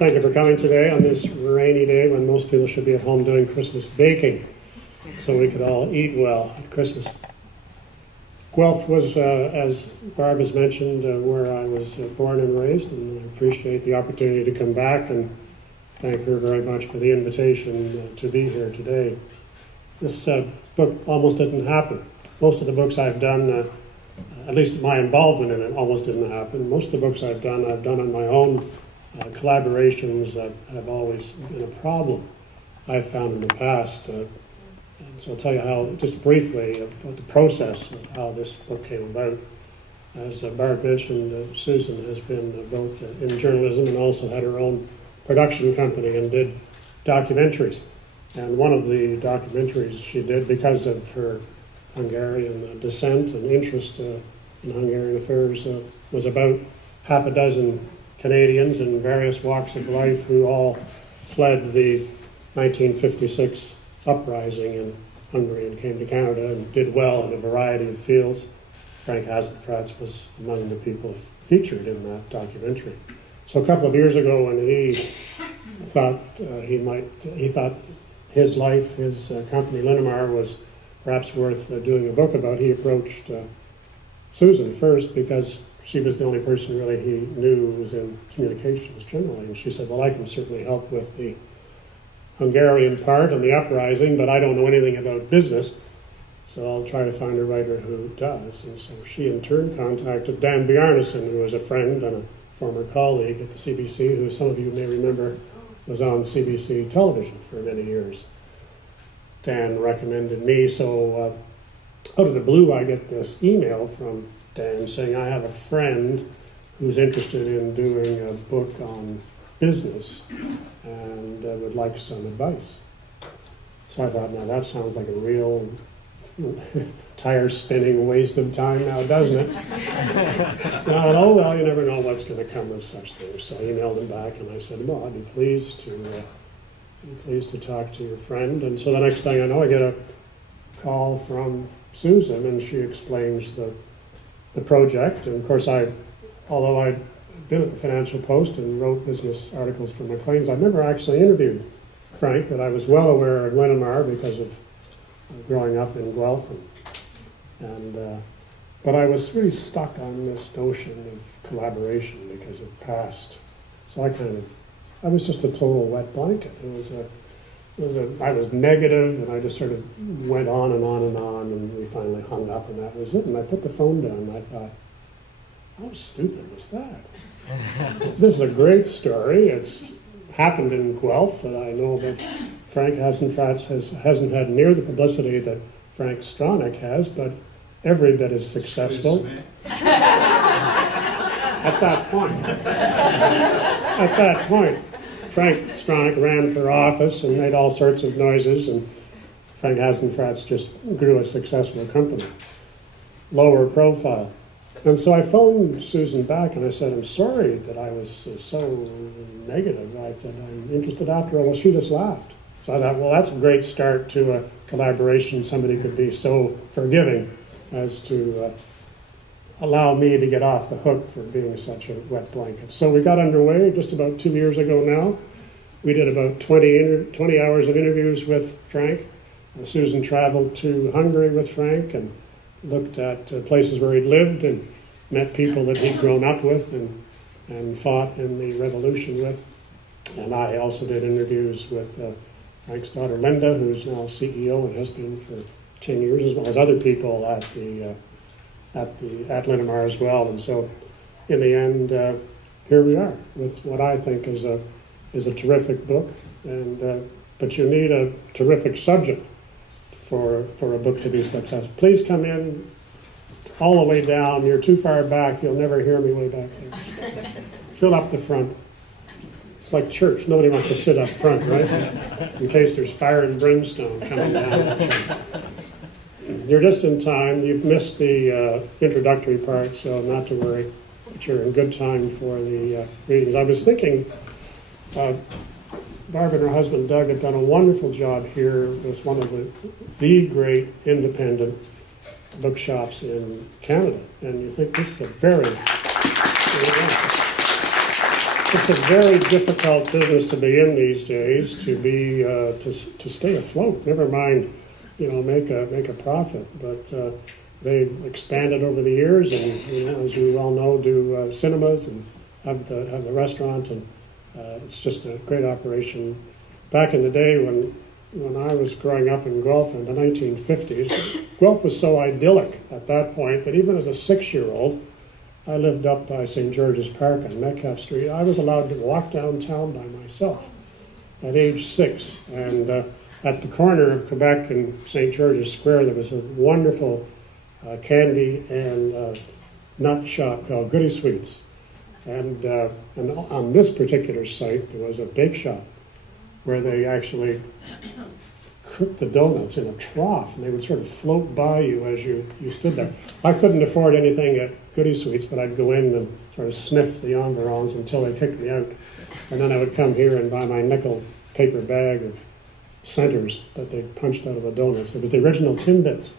Thank you for coming today on this rainy day when most people should be at home doing Christmas baking, so we could all eat well at Christmas. Guelph was, as Barb has mentioned, where I was born and raised, and I appreciate the opportunity to come back and thank her very much for the invitation to be here today. This book almost didn't happen. Most of the books I've done, at least my involvement in it, almost didn't happen. Most of the books I've done on my own. Collaborations have always been a problem I've found in the past. And so I'll tell you how, just briefly, about the process of how this book came about. As Barb mentioned, Susan has been both in journalism and also had her own production company and did documentaries. And one of the documentaries she did, because of her Hungarian descent and interest in Hungarian affairs, was about half a dozen Canadians in various walks of life who all fled the 1956 uprising in Hungary and came to Canada and did well in a variety of fields. Frank Hasenfratz was among the people featured in that documentary. So a couple of years ago, when he thought he thought his life, his company Linamar, was perhaps worth doing a book about, he approached Susan first because she was the only person really he knew who was in communications generally. And she said, well, I can certainly help with the Hungarian part and the uprising, but I don't know anything about business, so I'll try to find a writer who does. And so she in turn contacted Dan Bjarnason, who was a friend and a former colleague at the CBC, who some of you may remember was on CBC television for many years. Dan recommended me, so out of the blue I get this email from Dan saying, I have a friend who's interested in doing a book on business and would like some advice. So I thought, now that sounds like a real tire-spinning waste of time now, doesn't it? And I thought, oh, well, you never know what's going to come of such things. So I emailed him back and I said, well, I'd be pleased to talk to your friend. And so the next thing I know, I get a call from Susan, and she explains the project. And of course, although I'd been at the Financial Post and wrote business articles for McQueen's, I'd never actually interviewed Frank, but I was well aware of Linamar because of growing up in Guelph. But I was really stuck on this notion of collaboration because of past. So I was just a total wet blanket. I was negative, and I just sort of went on and on and on, and we finally hung up, and that was it. And I put the phone down, and I thought, how stupid was that? This is a great story. It's happened in Guelph that I know, but Frank Hasenfratz hasn't had near the publicity that Frank Stronach has, but every bit as successful. At that point, Frank Stronach ran for office and made all sorts of noises, and Frank Hasenfratz just grew a successful company, lower profile. And so I phoned Susan back and I said, I'm sorry that I was so negative. I said, I'm interested after all. Well, she just laughed. So I thought, well, that's a great start to a collaboration. Somebody could be so forgiving as to allow me to get off the hook for being such a wet blanket. So we got underway just about 2 years ago now. We did about 20 hours of interviews with Frank. Susan traveled to Hungary with Frank and looked at places where he'd lived and met people that he'd grown up with and fought in the revolution with. And I also did interviews with Frank's daughter Linda, who's now CEO and has been for 10 years, as well as other people at Linamar as well. And so in the end, here we are with what I think is a terrific book, but you need a terrific subject for a book to be successful. Please come in all the way down. You're too far back. You'll never hear me way back here. Fill up the front. It's like church. Nobody wants to sit up front, right? In case there's fire and brimstone coming down. You're just in time. You've missed the introductory part, so not to worry. But you're in good time for the readings. I was thinking, Barb and her husband Doug have done a wonderful job here with one of the great independent bookshops in Canada. And you think this is a very It's a very difficult business to be in these days, to be to stay afloat. Never mind, make a profit. But they've expanded over the years, and as you all know, do cinemas and have the restaurant, and it's just a great operation. Back in the day when I was growing up in Guelph in the 1950s, Guelph was so idyllic at that point that even as a 6-year-old, I lived up by St. George's Park on Metcalfe Street. I was allowed to walk downtown by myself at age 6. And at the corner of Quebec and St. George's Square, there was a wonderful candy and nut shop called Goody Sweets. And on this particular site, there was a bake shop where they actually cooked the donuts in a trough, and they would sort of float by you as you stood there. I couldn't afford anything at Goody Sweets, but I'd go in and sort of sniff the environs until they kicked me out. And then I would come here and buy my nickel paper bag of centers that they punched out of the donuts. It was the original Timbits.